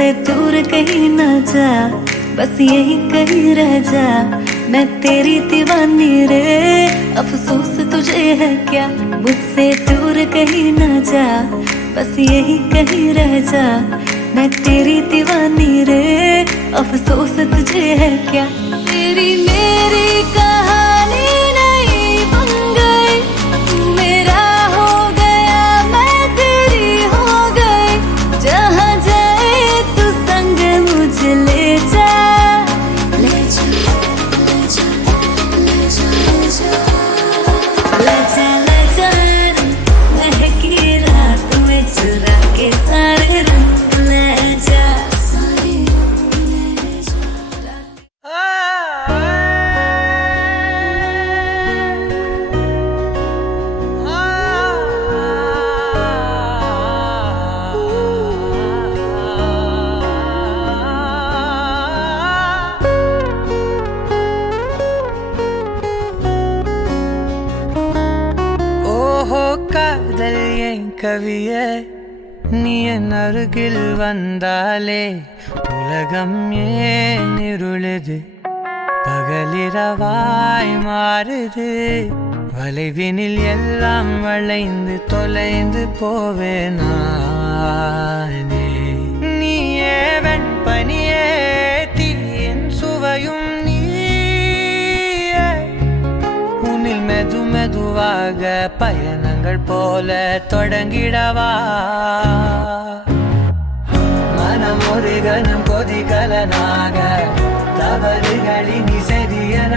मुझसे दूर कहीं ना जा, बस यही कहीं रह जा। मैं तेरी दीवानी रे, अफसोस तुझे है क्या। मुझसे दूर कहीं ना जा, बस यही कहीं रह जा। मैं तेरी दीवानी रे, अफसोस तुझे है क्या। तेरी मेरी कहानी नहीं बन गई, तू मेरा हो गया मैं तेरी हो गई। जहाँ जाए तू संग मुझे ले जा, ले जा, ले जा, ले जा, ले जा, ले जा, ले जा। महकी रात में चुरा के सारे रंग ले जा, सारे ले जा। ஓஹோ காதல் என் கவியே, நீ என் அருகில் வந்தாலே உலகம் ஏன் இருளுது, பகலிரவாய் மாறுது. வளைவினில் எல்லாம் வளைந்து தொலைந்து போவேனானே. நீயே வெண்பனியே, தீயின் சுவையும் நீயே. உன்னில் மெது மெதுவாக பயணங்கள் போல தொடங்கிடவா. மனம் ஒரு கணம் கொதிகலனாக, தவறுகளின் இசையன